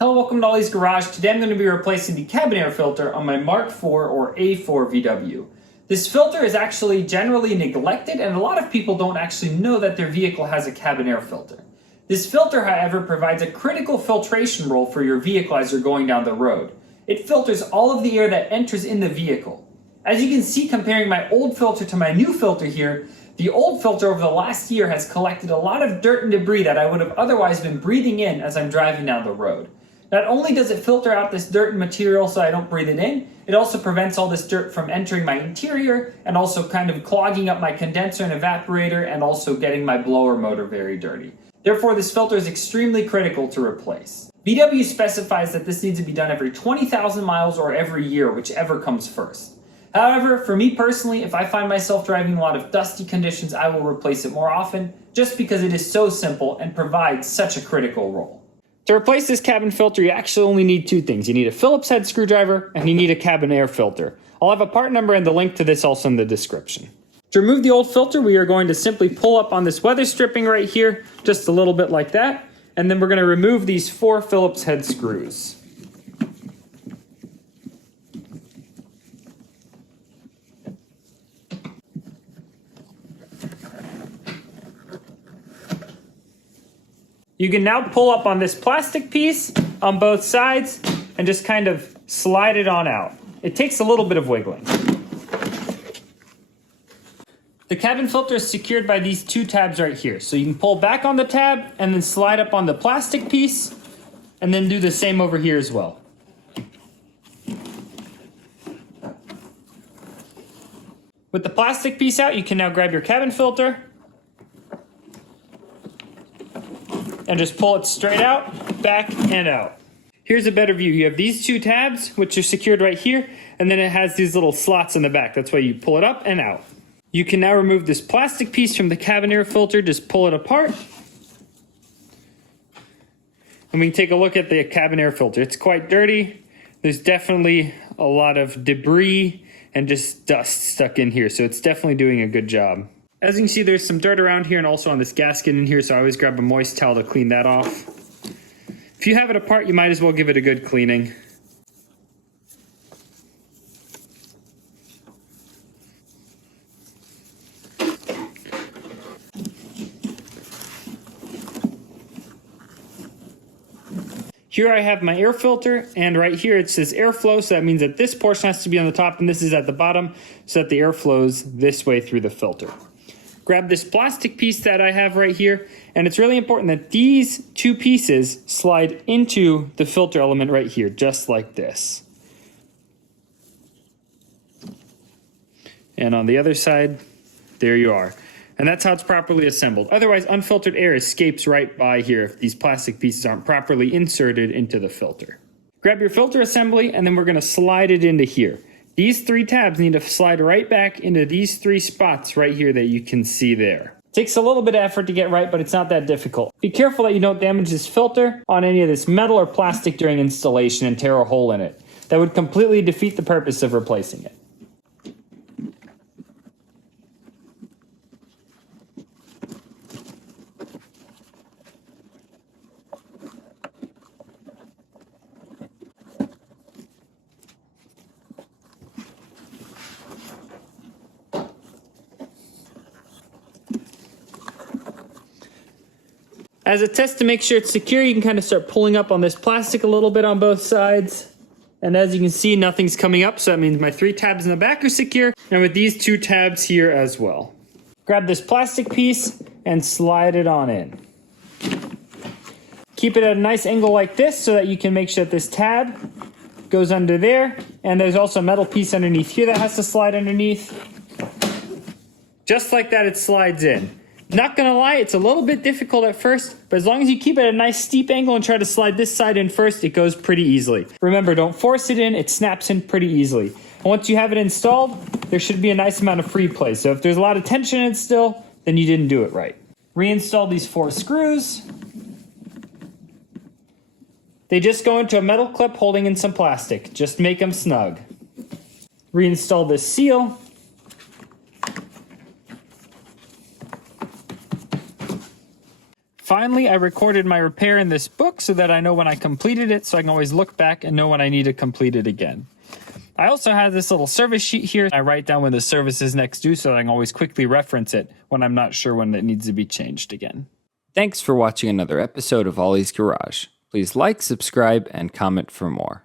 Hello, welcome to Ollie's Garage. Today I'm going to be replacing the cabin air filter on my Mk4 or A4 VW. This filter is actually generally neglected, and a lot of people don't actually know that their vehicle has a cabin air filter. This filter, however, provides a critical filtration role for your vehicle as you're going down the road. It filters all of the air that enters in the vehicle. As you can see, comparing my old filter to my new filter here, the old filter over the last year has collected a lot of dirt and debris that I would have otherwise been breathing in as I'm driving down the road. Not only does it filter out this dirt and material so I don't breathe it in, it also prevents all this dirt from entering my interior and also kind of clogging up my condenser and evaporator and also getting my blower motor very dirty. Therefore, this filter is extremely critical to replace. VW specifies that this needs to be done every 20,000 miles or every year, whichever comes first. However, for me personally, if I find myself driving a lot of dusty conditions, I will replace it more often just because it is so simple and provides such a critical role. To replace this cabin filter, you actually only need two things. You need a Phillips head screwdriver and you need a cabin air filter. I'll have a part number and the link to this also in the description. To remove the old filter, we are going to simply pull up on this weather stripping right here, just a little bit like that, and then we're going to remove these 4 Phillips head screws. You can now pull up on this plastic piece on both sides and just kind of slide it on out. It takes a little bit of wiggling. The cabin filter is secured by these 2 tabs right here. So you can pull back on the tab and then slide up on the plastic piece and then do the same over here as well. With the plastic piece out, you can now grab your cabin filter and just pull it straight out, back, and out. Here's a better view. You have these 2 tabs, which are secured right here, and then it has these little slots in the back. That's why you pull it up and out. You can now remove this plastic piece from the cabin air filter, just pull it apart. And we can take a look at the cabin air filter. It's quite dirty. There's definitely a lot of debris and just dust stuck in here, so it's definitely doing a good job. As you can see, there's some dirt around here and also on this gasket in here, so I always grab a moist towel to clean that off. If you have it apart, you might as well give it a good cleaning. Here I have my air filter, and right here it says airflow, so that means that this portion has to be on the top and this is at the bottom, so that the air flows this way through the filter. Grab this plastic piece that I have right here, and it's really important that these 2 pieces slide into the filter element right here, just like this. And on the other side, there you are. And that's how it's properly assembled. Otherwise, unfiltered air escapes right by here if these plastic pieces aren't properly inserted into the filter. Grab your filter assembly, and then we're going to slide it into here. These 3 tabs need to slide right back into these 3 spots right here that you can see there. It takes a little bit of effort to get right, but it's not that difficult. Be careful that you don't damage this filter on any of this metal or plastic during installation and tear a hole in it. That would completely defeat the purpose of replacing it. As a test to make sure it's secure, you can kind of start pulling up on this plastic a little bit on both sides. And as you can see, nothing's coming up, so that means my 3 tabs in the back are secure, and with these 2 tabs here as well. Grab this plastic piece and slide it on in. Keep it at a nice angle like this so that you can make sure that this tab goes under there, and there's also a metal piece underneath here that has to slide underneath. Just like that, it slides in. Not gonna lie, it's a little bit difficult at first, but as long as you keep it at a nice steep angle and try to slide this side in first, it goes pretty easily. Remember, don't force it in, it snaps in pretty easily. And once you have it installed, there should be a nice amount of free play. So if there's a lot of tension in it still, then you didn't do it right. Reinstall these 4 screws. They just go into a metal clip holding in some plastic. Just make them snug. Reinstall this seal. finally, I recorded my repair in this book so that I know when I completed it, so I can always look back and know when I need to complete it again. I also have this little service sheet here. I write down when the service is next due so that I can always quickly reference it when I'm not sure when it needs to be changed again. Thanks for watching another episode of Ollie's Garage. Please like, subscribe, and comment for more.